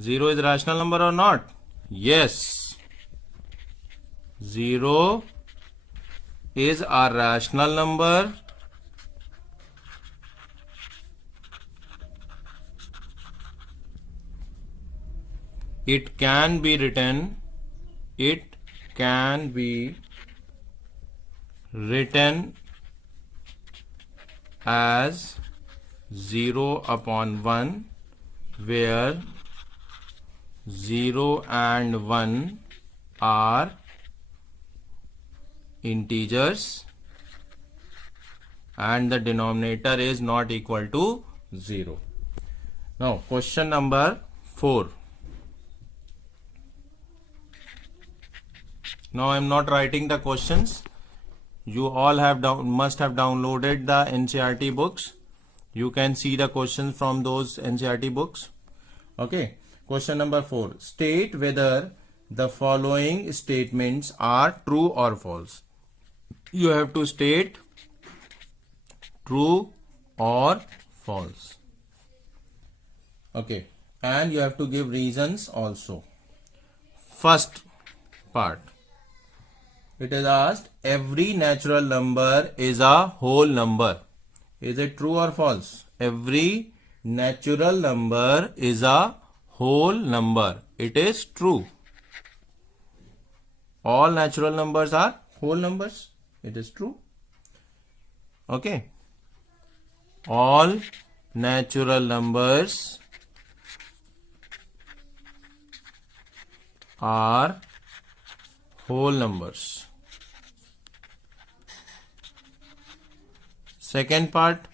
0 is rational number or not? Yes. 0 is a rational number. It can be written as 0 upon 1, where 0 and 1 are integers and the denominator is not equal to 0. Now question number 4. Now I am not writing the questions. You all must have downloaded the NCERT books. You can see the questions from those NCERT books. Okay. Question number 4. State whether the following statements are true or false. You have to state true or false. Okay. And you have to give reasons also. First part. It is asked, every natural number is a whole number. Is it true or false? Every natural number is a whole number. It is true. All natural numbers are whole numbers. It is true. Okay. All natural numbers are whole numbers. Second part,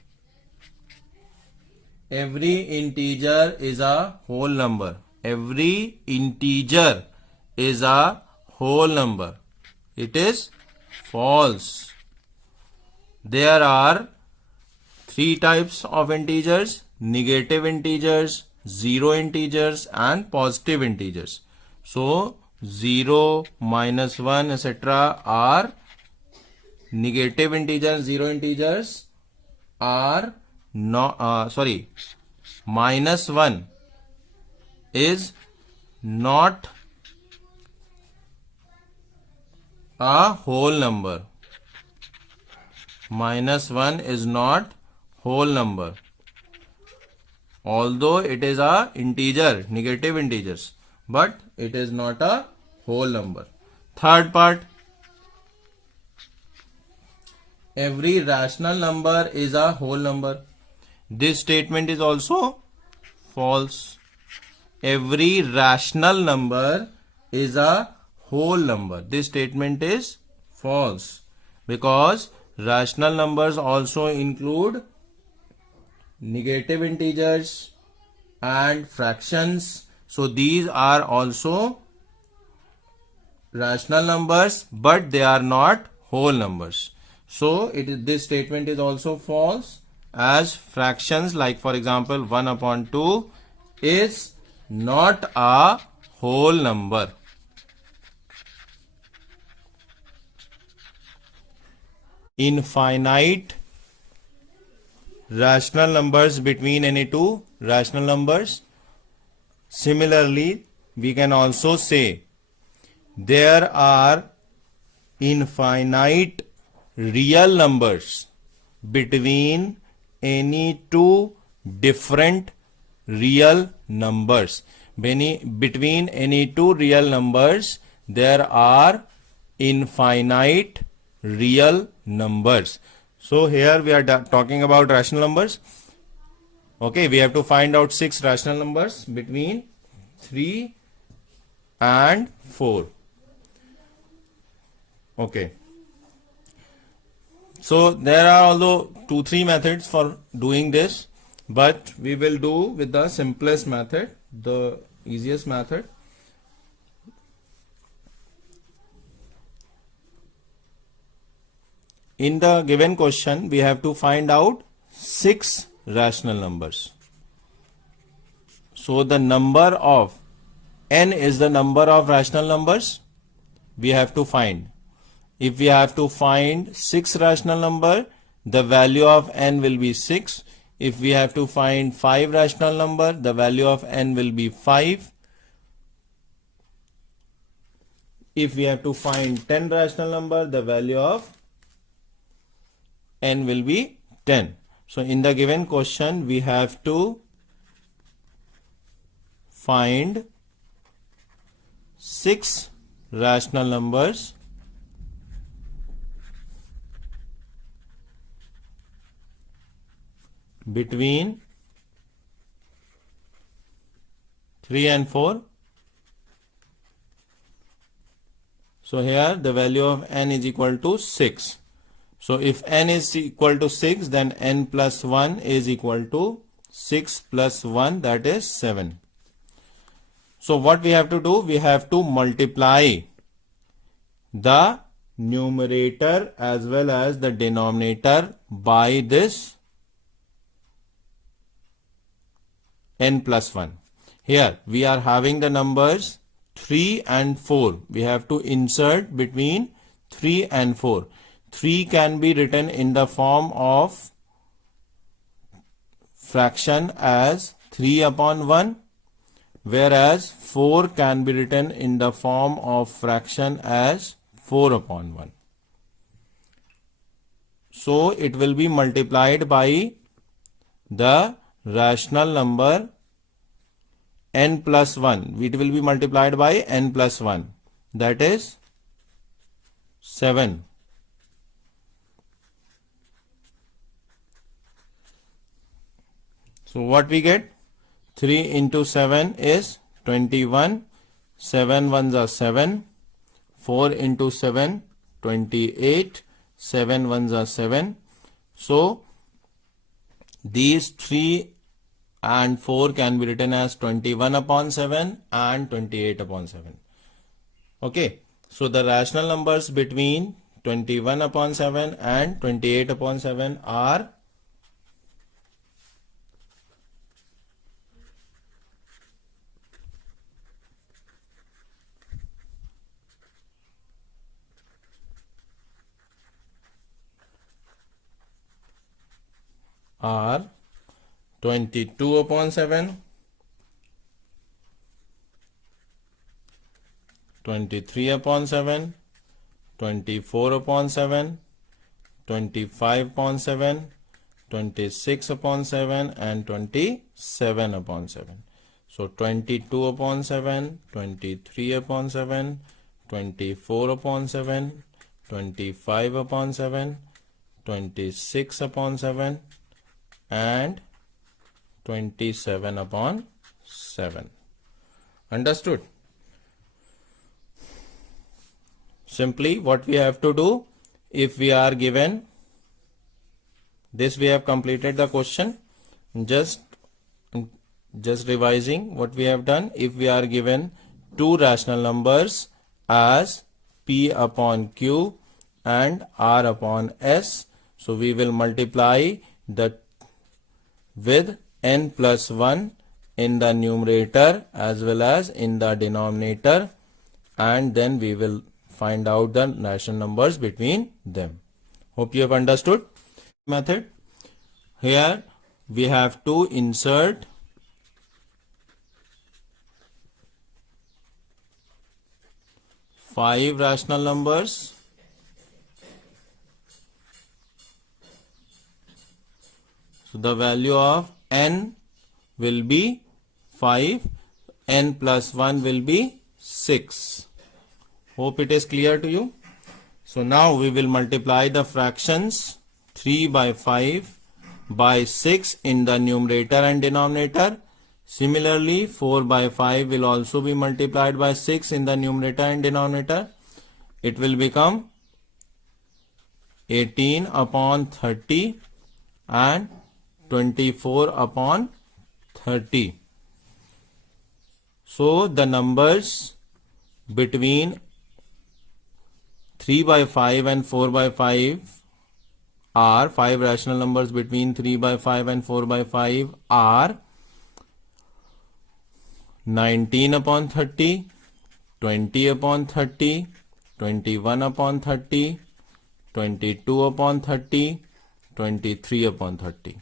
every integer is a whole number. Every integer is a whole number. It is false. There are 3 types of integers: negative integers, zero integers, and positive integers. So 0, -1, etc. are negative integers. Zero integers are -1 is not a whole number. -1 is not whole number, although it is a integer, negative integers, but it is not a whole number. Third part, every rational number is a whole number. This statement is also false. Every rational number is a whole number. This statement is false because rational numbers also include negative integers and fractions. So these are also rational numbers, but they are not whole numbers. So this statement is also false, as fractions, like for example 1 upon 2, is not a whole number. Infinite rational numbers between any two rational numbers. Similarly, we can also say there are infinite real numbers between any two different real numbers. Between any two real numbers, there are infinite real numbers. So here we are talking about rational numbers. Okay, we have to find out 6 rational numbers between 3 and 4. Okay. So there are although 2-3 methods for doing this, but we will do with the simplest method, the easiest method. In the given question, we have to find out 6 rational numbers. So the number of n is the number of rational numbers we have to find. If we have to find 6 rational number, the value of n will be 6. If we have to find 5 rational number, the value of n will be 5. if we have to find 10 rational number, the value of n will be 10. So in the given question, we have to find 6 rational numbers between 3 and 4. So here the value of n is equal to 6. So if n is equal to 6, then n plus 1 is equal to 6 plus 1, that is 7. So what we have to do? We have to multiply the numerator as well as the denominator by this n plus 1. Here we are having the numbers 3 and 4. We have to insert between 3 and 4. 3 can be written in the form of fraction as 3 upon 1, whereas 4 can be written in the form of fraction as 4 upon 1. So it will be multiplied by the rational number n plus 1. It will be multiplied by n plus 1. That is 7. So what we get? 3 into 7 is 21. 7 ones are 7. 4 into 7, 28. 7 ones are 7. So these 3 and 4 can be written as 21 upon 7 and 28 upon 7. Okay. So the rational numbers between 21 upon 7 and 28 upon 7 are are 22 upon 7, 23 upon 7, 24 upon 7, 25 upon 7, 26 upon 7 and 27 upon 7. So 22 upon 7, 23 upon 7, 24 upon 7, 25 upon 7, 26 upon 7 and 27 upon 7. Understood? Simply what we have to do, if we are given this, we have completed the question. Just revising what we have done. If we are given two rational numbers as P upon Q and R upon S, so we will multiply the with n plus 1 in the numerator as well as in the denominator, and then we will find out the rational numbers between them. Hope you have understood method. Here we have to insert five rational numbers so the value of n will be 5, n plus 1 will be 6. Hope it is clear to you. So now we will multiply the fractions 3 by 5 by 6 in the numerator and denominator. Similarly, 4 by 5 will also be multiplied by 6 in the numerator and denominator. It will become 18 upon 30 and 24 upon 30. So the numbers between 3 by 5 and 4 by 5 are 5 rational numbers between 3 by 5 and 4 by 5 are 19 upon 30, 20 upon 30, 21 upon 30, 22 upon 30, 23 upon 30.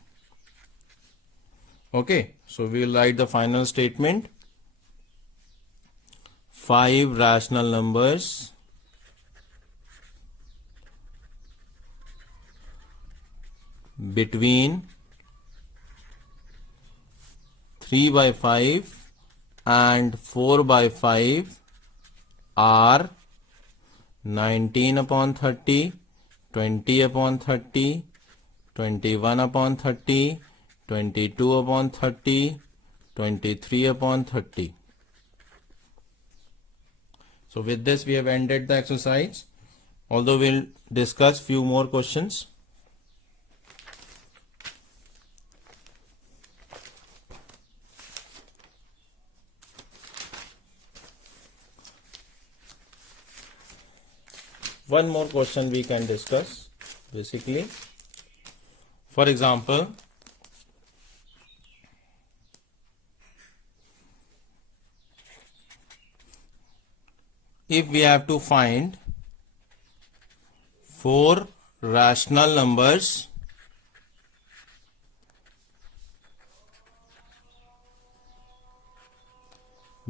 Okay, so we will write the final statement. 5 rational numbers between 3/5 and 4/5 are 19/30, 20/30, 21/30, 22/30, 23/30. So with this we have ended the exercise, although we'll discuss few more questions. One more question we can discuss basically. For example, if we have to find 4 rational numbers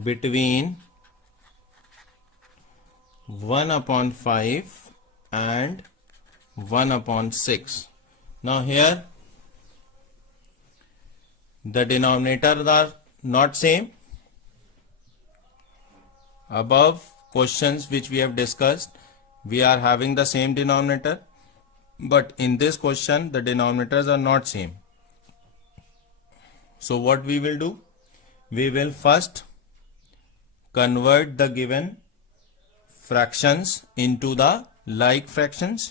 between 1/5 and 1/6. Now here the denominators are not same. Above questions which we have discussed, we are having the same denominator, but in this question the denominators are not same. So what we will do? We will first convert the given fractions into the like fractions,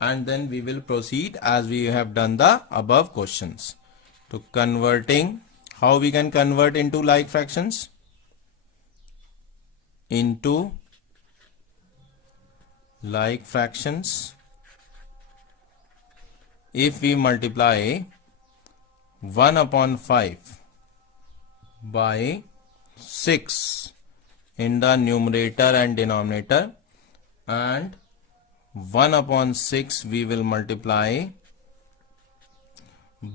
and then we will proceed as we have done the above questions. To converting, how we can convert into like fractions? Into like fractions, if we multiply 1/5 by 6 in the numerator and denominator, and 1/6 we will multiply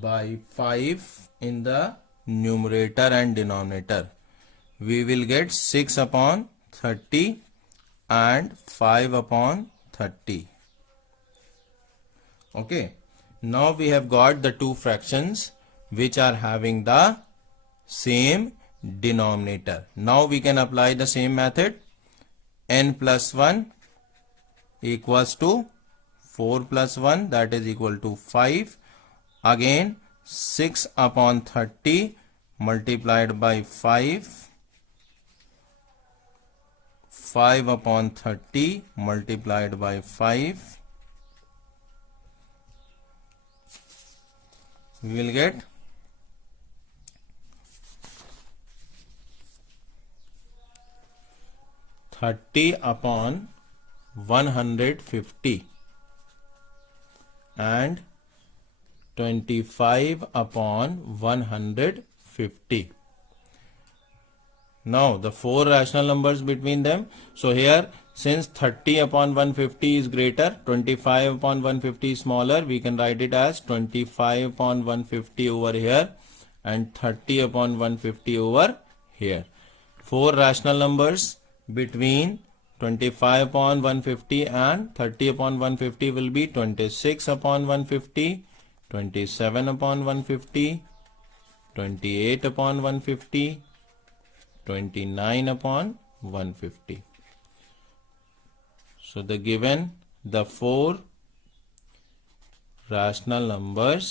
by 5 in the numerator and denominator, we will get 6/30 and 5/30. Okay, now we have got the two fractions which are having the same denominator. Now we can apply the same method. N plus 1 equals to 4 plus 1, that is equal to 5. Again 6/30 multiplied by 5, 5/30 multiplied by 5, we will get 30/150 and 25/150. Now the 4 rational numbers between them. So here, since 30/150 is greater, 25/150 is smaller, we can write it as 25/150 over here and 30/150 over here. 4 rational numbers between 25/150 and 30/150 will be 26/150, 27/150, 28/150, 29/150. So the given the 4 rational numbers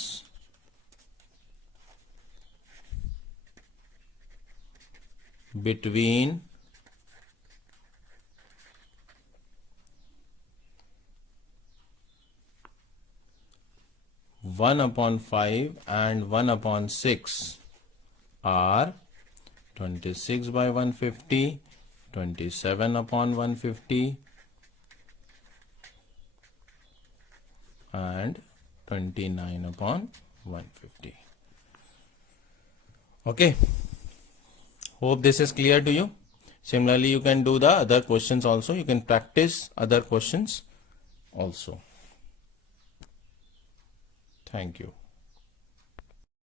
between 1/5 and 1/6 are 26/150, 27/150 and 29/150. Okay, hope this is clear to you. Similarly, you can do the other questions also. You can practice other questions also. Thank you.